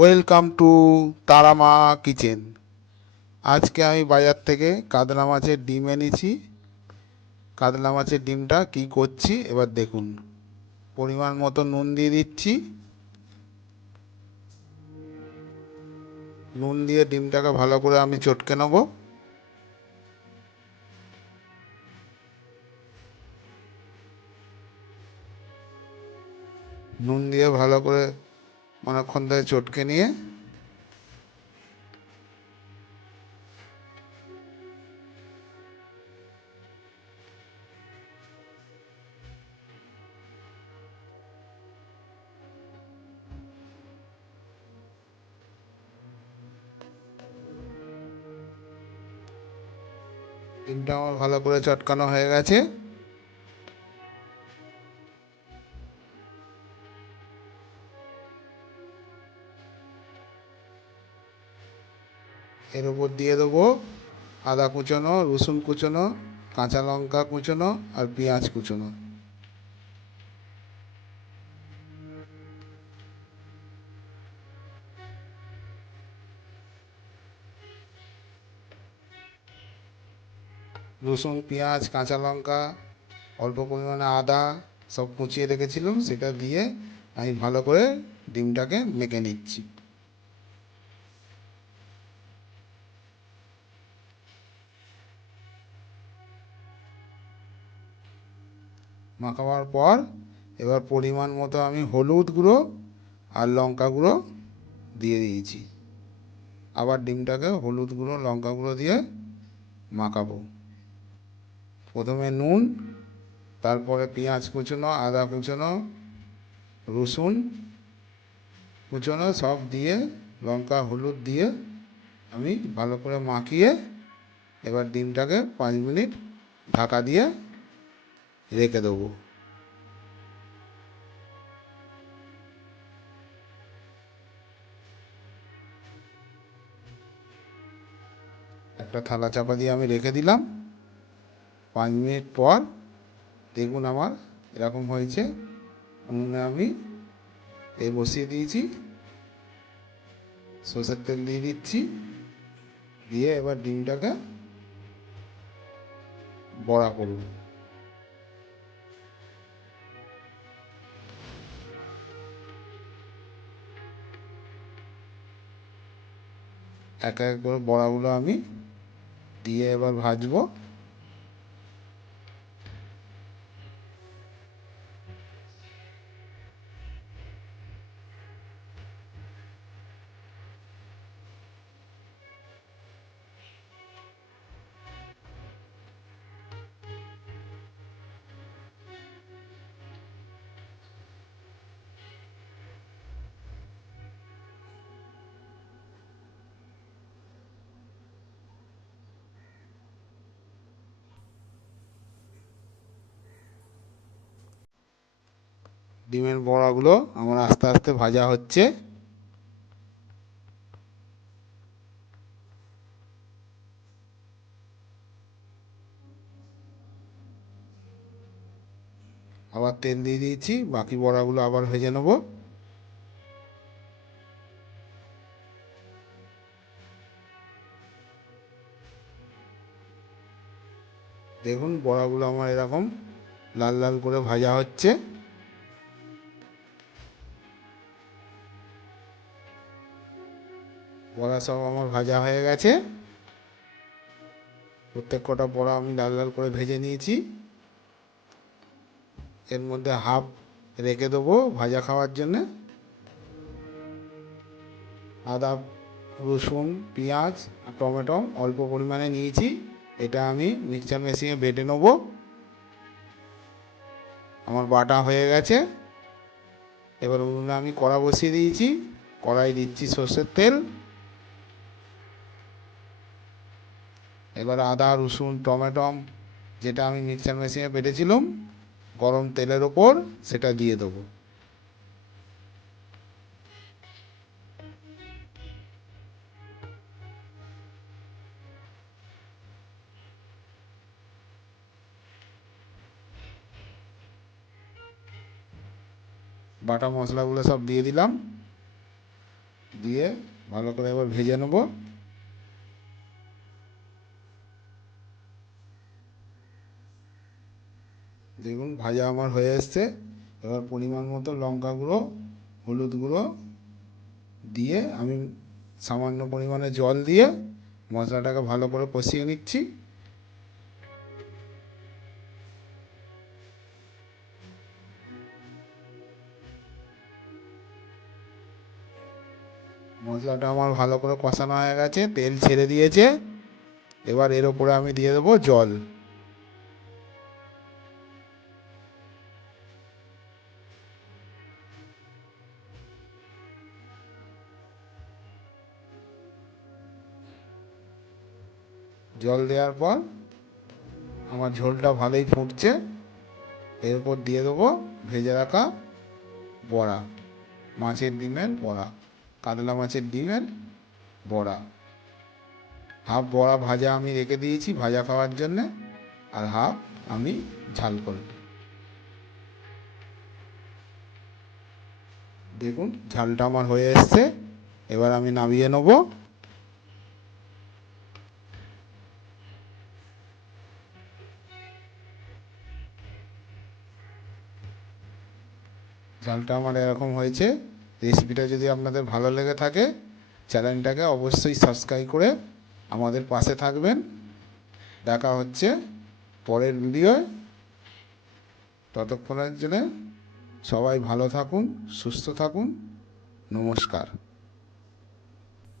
Welcome to Tara Maa kitchen. আজকে আমি বাজার থেকে কাতলা মাছের ডিম এনেছি। কাতলা মাছের ডিমটা কি করছি এবার দেখুন। পরিমাণ মতো নুন দিয়ে দিচ্ছি। নুন দিয়ে ডিমটাকে ভালো করে আমি চটকে নেব। নুন দিয়ে ভালো করে অনেকক্ষণ ধরে চটকে নিয়ে ডিমটা আমার ভালো করে চটকানো হয়ে গেছে। এর উপর দিয়ে দেবো আদা কুচোনো, রসুন কুচোনো, কাঁচা লঙ্কা কুচোনো আর পেঁয়াজ কুচোনো। রসুন, পেঁয়াজ, কাঁচা লঙ্কা, অল্প পরিমাণে আদা সব কুচিয়ে রেখেছিলাম, সেটা দিয়ে আমি ভালো করে ডিমটাকে মেখে নিচ্ছি। মাখাবার পর এবার পরিমাণ মতো আমি হলুদ গুঁড়ো আর লঙ্কা গুঁড়ো দিয়ে দিয়েছি। আবার ডিমটাকে হলুদ গুঁড়ো লঙ্কা গুঁড়ো দিয়ে মাখাবো। প্রথমে নুন, তারপরে পেঁয়াজ কুচোনো, আদা কুচোনো, রসুন কুচোনো সব দিয়ে লঙ্কা হলুদ দিয়ে আমি ভালো করে মাখিয়ে এবার ডিমটাকে 5 মিনিট ঢাকা দিয়ে রেখে দেবো। একটা থালা চাপা দিয়ে আমি রেখে দিলাম। 5 মিনিট পর দেখুন আমার এরকম হয়েছে। উনুনে আমি বসিয়ে দিয়েছি, সরষের তেল দিয়ে দিচ্ছি, দিয়ে এবার ডিমটাকে বড়া করব। এক এক করে বড়াগুলো আমি দিয়ে এবার ভাজবো। ডিমের বড়াগুলো আমার আস্তে আস্তে ভাজা হচ্ছে। আবার তেল দিয়ে দিয়েছি, বাকি বড়াগুলো আবার ভেজে নেব। দেখুন বড়াগুলো আমার এরকম লাল লাল করে ভাজা হচ্ছে। বড়া সব আমার ভাজা হয়ে গেছে। প্রত্যেক কটা বড়া আমি লাল লাল করে ভেজে নিয়েছি। এর মধ্যে হাফ রেখে দেবো ভাজা খাওয়ার জন্যে। আদা, রসুন, পেঁয়াজ আর টমেটো অল্প পরিমাণে নিয়েছি, এটা আমি মিক্সচার মেশিনে বেটে নেব। আমার বাটা হয়ে গেছে। এবার উনুনে আমি কড়া বসিয়ে দিয়েছি, কড়াই দিচ্ছি সর্ষের তেল। এবার আদা, রসুন, টমেটো যেটা আমি মিক্সচার মেশিনে বেটেছিলাম গরম তেলের ওপর সেটা দিয়ে দেবো। বাটা মশলাগুলো সব দিয়ে দিলাম, দিয়ে ভালো করে এবার ভেজে নেব। দেখুন ভাজা আমার হয়ে এসছে। এবার পরিমাণ মতো লঙ্কা গুঁড়ো, হলুদ গুঁড়ো দিয়ে আমি সামান্য পরিমাণে জল দিয়ে মশলাটাকে ভালো করে কষিয়ে নিচ্ছি। মশলাটা আমার ভালো করে কষানো হয়ে গেছে, তেল ছেড়ে দিয়েছে। এবার এর ওপরে আমি দিয়ে দেবো জল। জল দেওয়ার পর আমার ঝোলটা ভালোই ফুটছে। এরপর দিয়ে দেবো ভেজে রাখা বড়া, মাছের ডিমের বড়া, কাতলা মাছের ডিমের বড়া। হাফ বড়া ভাজা আমি রেখে দিয়েছি ভাজা খাওয়ার জন্যে, আর হাফ আমি ঝাল করব। দেখুন ঝালটা আমার হয়ে এসছে। এবার আমি নামিয়ে নেব। ঝালটা আমার এরকম হয়েছে। রেসিপিটা যদি আপনাদের ভালো লেগে থাকে, চ্যানেলটাকে অবশ্যই সাবস্ক্রাইব করে আমাদের পাশে থাকবেন। দেখা হচ্ছে পরের ভিডিওয়। ততক্ষণের জন্য সবাই ভালো থাকুন, সুস্থ থাকুন। নমস্কার।